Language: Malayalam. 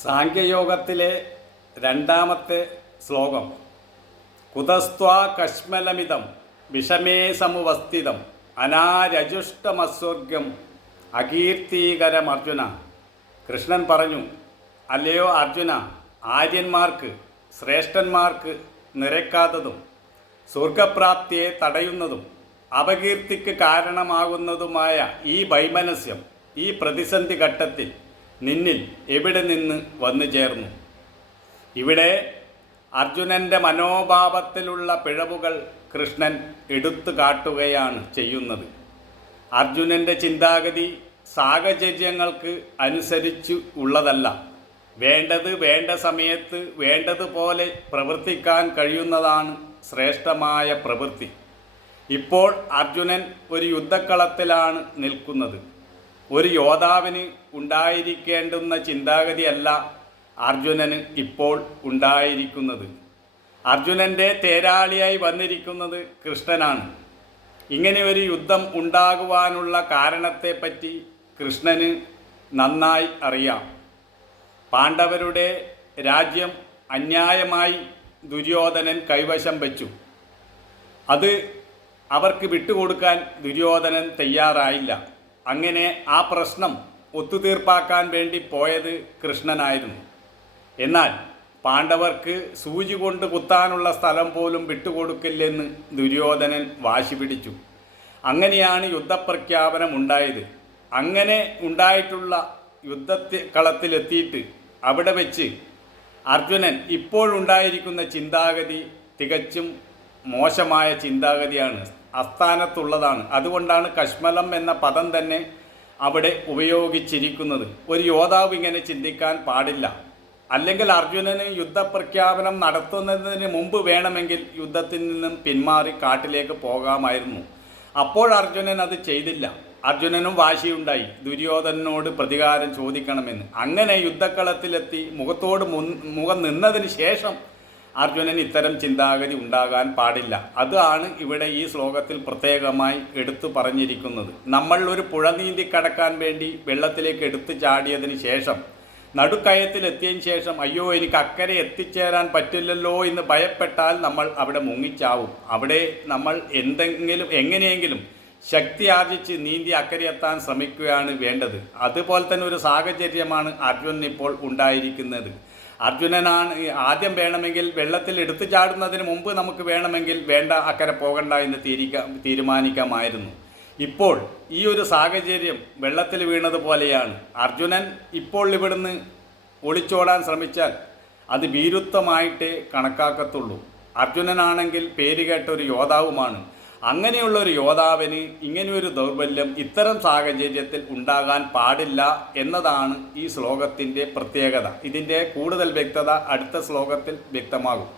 സാഖ്യയോഗത്തിലെ രണ്ടാമത്തെ ശ്ലോകം. കുതസ്ത്വാ കശ്മലമിതം വിഷമേ സമുപസ്ഥിതം അനാരജുഷ്ടമസ്വർഗ്യം അകീർത്തികരമർജുന. കൃഷ്ണൻ പറഞ്ഞു, അല്ലയോ അർജുന, ആര്യന്മാർക്ക് ശ്രേഷ്ഠന്മാർക്ക് നിരക്കാത്തതും സ്വർഗപ്രാപ്തിയെ തടയുന്നതും അപകീർത്തിക്ക് കാരണമാകുന്നതുമായ ഈ വൈമനസ്യം ഈ പ്രതിസന്ധി ഘട്ടത്തിൽ നിന്നിൽ എവിടെ നിന്ന് വന്നു ചേർന്നു? ഇവിടെ അർജുനൻ്റെ മനോഭാവത്തിലുള്ള പിഴവുകൾ കൃഷ്ണൻ എടുത്തു കാട്ടുകയാണ് ചെയ്യുന്നത്. അർജുനൻ്റെ ചിന്താഗതി സാഹചര്യങ്ങൾക്ക് അനുസരിച്ച് ഉള്ളതല്ല. വേണ്ടത് വേണ്ട സമയത്ത് വേണ്ടതുപോലെ പ്രവർത്തിക്കാൻ കഴിയുന്നതാണ് ശ്രേഷ്ഠമായ പ്രവൃത്തി. ഇപ്പോൾ അർജുനൻ ഒരു യുദ്ധക്കളത്തിലാണ് നിൽക്കുന്നത്. ഒരു യോദ്ധാവിന് ഉണ്ടായിരിക്കേണ്ടുന്ന ചിന്താഗതിയല്ല അർജുനന് ഇപ്പോൾ ഉണ്ടായിരിക്കുന്നത്. അർജുനൻ്റെ തേരാളിയായി വന്നിരിക്കുന്നത് കൃഷ്ണനാണ്. ഇങ്ങനെ ഒരു യുദ്ധം ഉണ്ടാകുവാനുള്ള കാരണത്തെപ്പറ്റി കൃഷ്ണന് നന്നായി അറിയാം. പാണ്ഡവരുടെ രാജ്യം അന്യായമായി ദുര്യോധനൻ കൈവശം വച്ചു. അത് അവർക്ക് വിട്ടുകൊടുക്കാൻ ദുര്യോധനൻ തയ്യാറായില്ല. അങ്ങനെ ആ പ്രശ്നം ഒത്തുതീർപ്പാക്കാൻ വേണ്ടി പോയത് കൃഷ്ണനായിരുന്നു. എന്നാൽ പാണ്ഡവർക്ക് സൂചി കൊണ്ട് കുത്താനുള്ള സ്ഥലം പോലും വിട്ടുകൊടുക്കില്ലെന്ന് ദുര്യോധനൻ വാശി പിടിച്ചു. അങ്ങനെയാണ് യുദ്ധപ്രഖ്യാപനം ഉണ്ടായത്. അങ്ങനെ ഉണ്ടായിട്ടുള്ള കളത്തിലെത്തിയിട്ട് അവിടെ വെച്ച് അർജുനൻ ഇപ്പോഴുണ്ടായിരിക്കുന്ന ചിന്താഗതി തികച്ചും മോശമായ ചിന്താഗതിയാണ്, അസ്ഥാനത്തുള്ളതാണ്. അതുകൊണ്ടാണ് കശ്മലം എന്ന പദം തന്നെ അവിടെ ഉപയോഗിച്ചിരിക്കുന്നത്. ഒരു യോദ്ധാവ് ഇങ്ങനെ ചിന്തിക്കാൻ പാടില്ല. അല്ലെങ്കിൽ അർജുനന് യുദ്ധപ്രഖ്യാപനം നടത്തുന്നതിന് മുമ്പ് വേണമെങ്കിൽ യുദ്ധത്തിൽ നിന്നും പിന്മാറി കാട്ടിലേക്ക് പോകാമായിരുന്നു. അപ്പോൾ അർജുനൻ അത് ചെയ്തില്ല. അർജുനനും വാശിയുണ്ടായി ദുര്യോധനനോട് പ്രതികാരം ചോദിക്കണമെന്ന്. അങ്ങനെ യുദ്ധക്കളത്തിലെത്തി മുഖം നിന്നതിന് ശേഷം അർജുനൻ ഇത്തരം ചിന്താഗതി ഉണ്ടാകാൻ പാടില്ല. അതാണ് ഇവിടെ ഈ ശ്ലോകത്തിൽ പ്രത്യേകമായി എടുത്തു പറഞ്ഞിരിക്കുന്നത്. നമ്മൾ ഒരു പുഴ നീന്തി കടക്കാൻ വേണ്ടി വെള്ളത്തിലേക്ക് എടുത്തു ചാടിയതിന് ശേഷം നടുക്കയത്തിലെത്തിയതിന് ശേഷം അയ്യോ എനിക്ക് അക്കരെ എത്തിച്ചേരാൻ പറ്റില്ലല്ലോ എന്ന് ഭയപ്പെട്ടാൽ നമ്മൾ അവിടെ മുങ്ങിച്ചാവും. അവിടെ നമ്മൾ എങ്ങനെയെങ്കിലും ശക്തി ആർജിച്ച് നീന്തി അക്കരെ എത്താൻ ശ്രമിക്കുകയാണ് വേണ്ടത്. അതുപോലെ തന്നെ ഒരു സാഹചര്യമാണ് അർജുനൻ ഇപ്പോൾ ഉണ്ടായിരിക്കുന്നത്. അർജുനനാണ് ആദ്യം വേണമെങ്കിൽ വെള്ളത്തിൽ എടുത്തു ചാടുന്നതിന് മുമ്പ് നമുക്ക് വേണമെങ്കിൽ വേണ്ട അക്കരെ പോകണ്ട എന്ന് തീരുമാനിക്കാമായിരുന്നു. ഇപ്പോൾ ഈ ഒരു സാഹചര്യം വെള്ളത്തിൽ വീണതുപോലെയാണ്. അർജുനൻ ഇപ്പോൾ ഇവിടുന്ന് ഒളിച്ചോടാൻ ശ്രമിച്ചാൽ അത് ഭീരുത്വമായിട്ടേ കണക്കാക്കത്തുള്ളൂ. അർജുനനാണെങ്കിൽ പേരുകേട്ട ഒരു യോദ്ധാവുമാണ്. അങ്ങനെയുള്ള ഒരു യോദ്ധാവിന് ഇങ്ങനെയൊരു ദൗർബല്യം ഇത്തരം സാഹചര്യത്തിൽ ഉണ്ടാകാൻ പാടില്ല എന്നതാണ് ഈ ശ്ലോകത്തിൻ്റെ പ്രത്യേകത. ഇതിൻ്റെ കൂടുതൽ വ്യക്തത അടുത്ത ശ്ലോകത്തിൽ വ്യക്തമാകും.